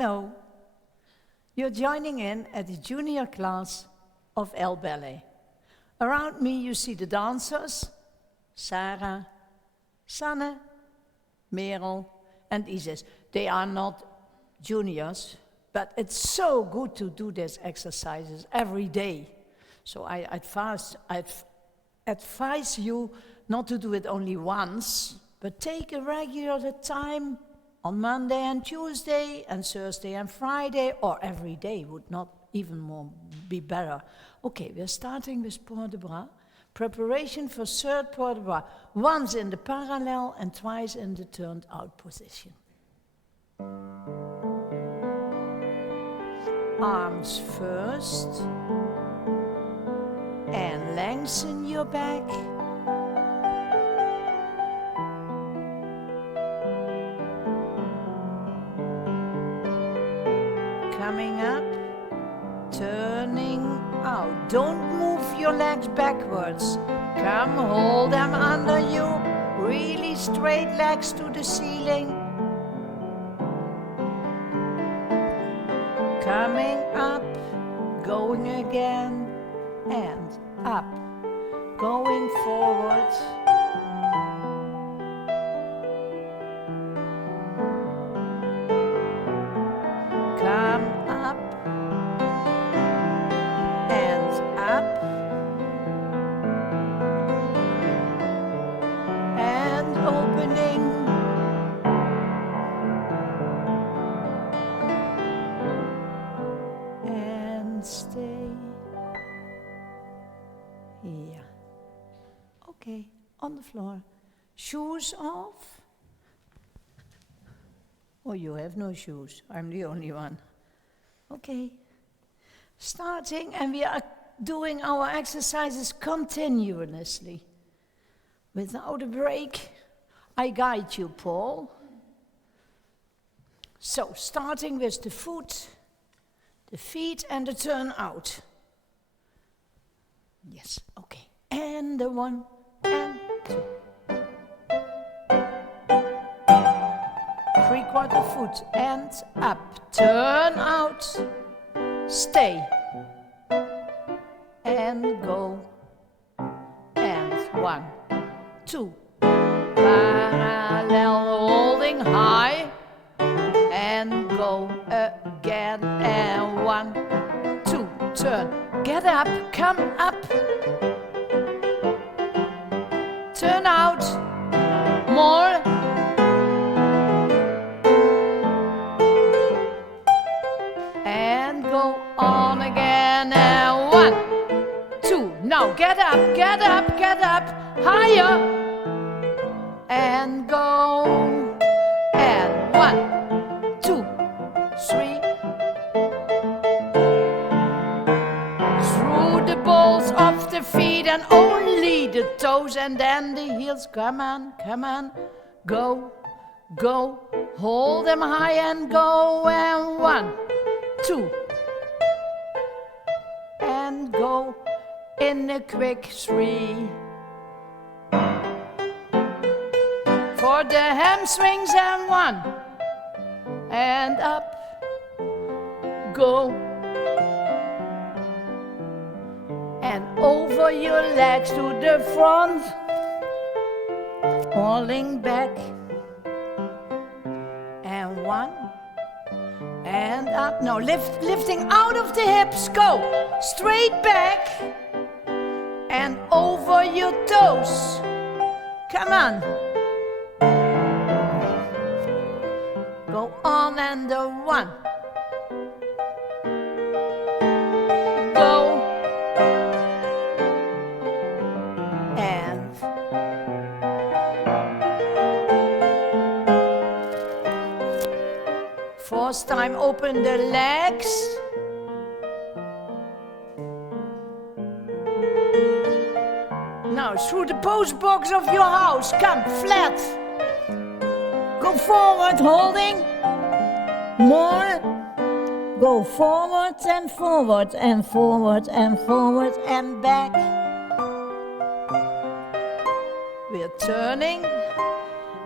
Hello. You're joining in at the junior class of LBallet. Around me you see the dancers, Sarah, Sanne, Merel, and Isis. They are not juniors, but it's so good to do these exercises every day. So I advise you not to do it only once, but take a regular time on Monday and Tuesday and Thursday and Friday, or every day would not even more be better. Okay, we're starting with port de bras. Preparation for third port de bras. Once in the parallel and twice in the turned out position. Arms first. And lengthen your back. Coming up, turning out. Don't move your legs backwards. Come, hold them under you. Really straight legs to the ceiling. Coming up, going again, and up. Going forward. Come up and up and opening and stay here. Okay, on the floor. Shoes off. Oh, you have no shoes. I'm the only one. Okay. Starting, and we are doing our exercises continuously. Without a break. I guide you, Paul. So, starting with the foot, the feet, and the turn out. Yes, okay. And the 1 and 2. Three-quarter foot and up, turn out, stay, and go, and 1, 2, parallel, holding high, and go again, and 1, 2, turn, get up, come up, turn out, more, on again, and 1, 2, now get up, higher, and go, and 1, 2, 3, through the balls of the feet and only the toes, and then the heels, come on, go, hold them high and go, and 1, 2, and go in a quick 3. For the hamstrings, and 1, and up, go, and over your legs to the front, falling back, and 1, and up. Now lifting out of the hips, go straight back and over your toes. Come on. Go on, and the 1. Go. And fourth time, open the legs. Now through the post box of your house, come flat. Go forward, holding. More. Go forward and forward and forward and forward and back. We're turning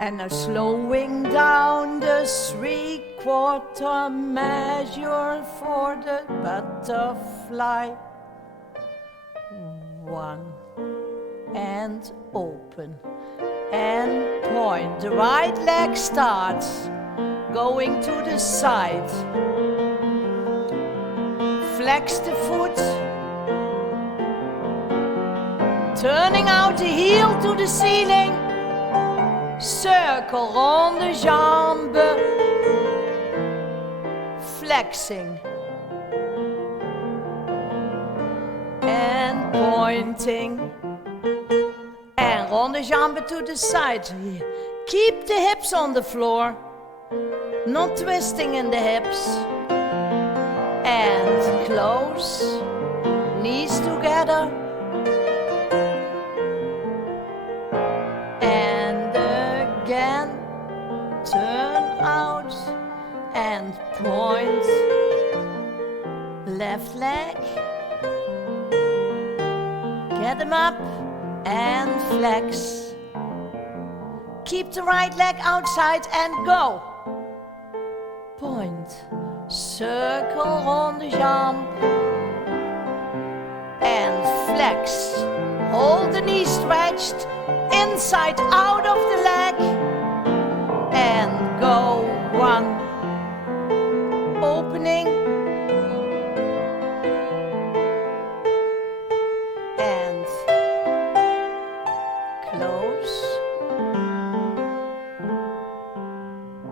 and now slowing down the 3/4 3/4 measure for the butterfly. 1 and open and point. The right leg starts going to the side. Flex the foot, turning out the heel to the ceiling. Circle on the jambe, flexing and pointing. And roll the jambe to the side. Keep the hips on the floor, not twisting in the hips. And close, knees together. And again, turn out and point. Left leg. Get them up and flex. Keep the right leg outside and go. Point. Circle on the jump and flex. Hold the knee stretched, inside out of the leg and go. 1. Opening and close.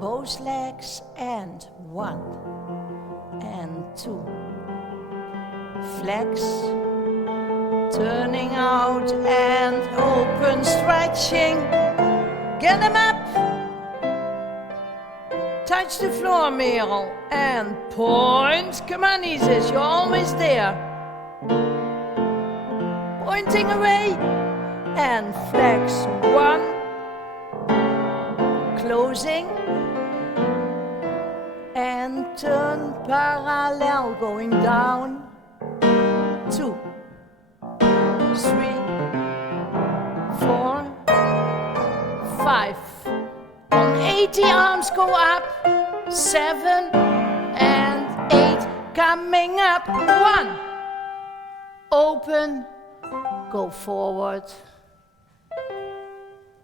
Both legs and 1 and 2. Flex, turning out and open, stretching. Get them up. Touch the floor, Merel, and point. Come on, Isis, you're always there. Pointing away and flex. 1. Closing. And turn parallel, going down. 2, 3, 4, 5. On 8, the arms go up. 7 and 8, coming up. 1. Open, go forward.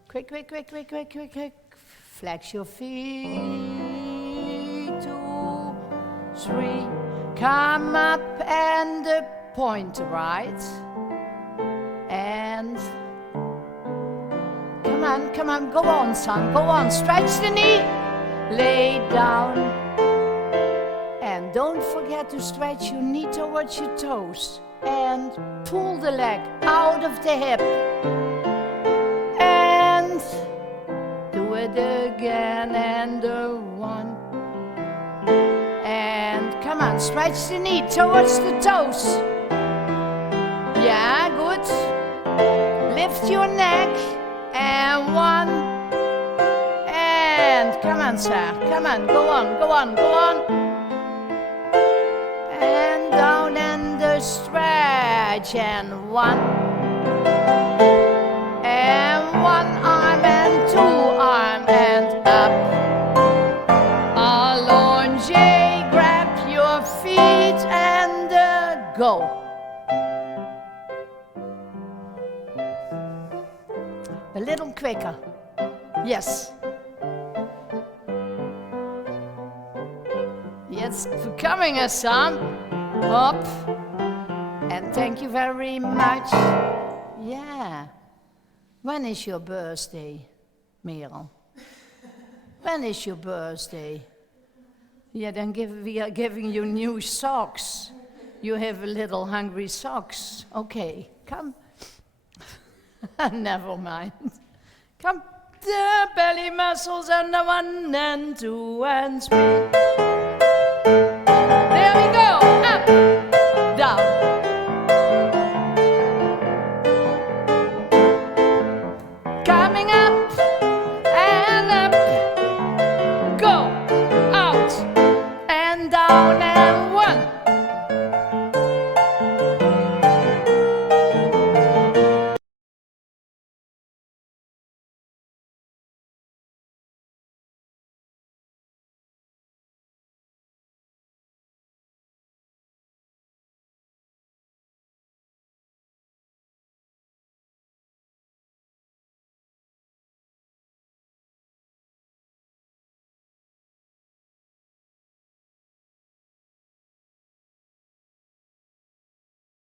Quick, quick, quick, quick, quick, quick, quick. Flex your feet. 2, 3, come up and point right. And come on, go on, son, go on. Stretch the knee, lay down. And don't forget to stretch your knee towards your toes. And pull the leg out of the hip. And do it again, and 1. And come on, stretch the knee towards the toes. Yeah, good. Lift your neck, and 1. And come on, sir, come on, go on, go on, go on. And down and stretch, and 1. And 1 arm and 2 arm and up. Allonge, grab your feet and go. A little quicker. Yes. It's becoming a song. Hop. And thank you very much. Yeah. When is your birthday, Merel? When is your birthday? Yeah, then we are giving you new socks. You have a little hungry socks. Okay, come. Never mind. Come. The belly muscles and the 1 and 2 and 3.